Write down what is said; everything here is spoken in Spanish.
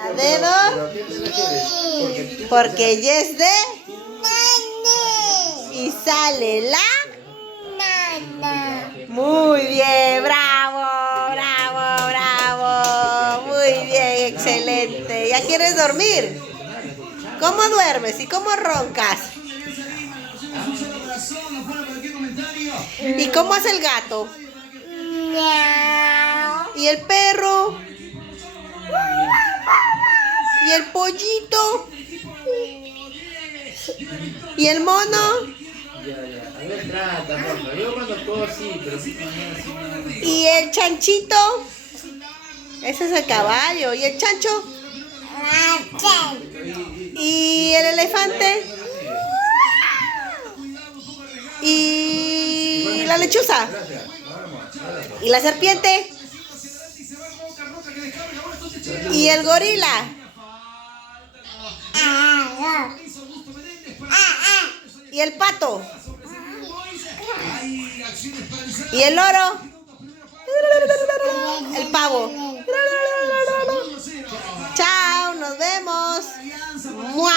¿A dedo? Porque ella es de... Y sale la... Muy bien, bravo, bravo, bravo. Muy bien, excelente. ¿Ya quieres dormir? ¿Cómo duermes y cómo roncas? ¿Y cómo hace el gato? ¿Y el perro? ¿Y el pollito? ¿Y el mono? ¿Y el chanchito? Ese es el caballo. ¿Y el chancho? ¿Y el elefante? ¿Y la lechuza? ¿Y la serpiente? ¿Y el gorila? ¿Y el pato? ¿Y el loro? El pavo. Chao, nos vemos. ¡Mua!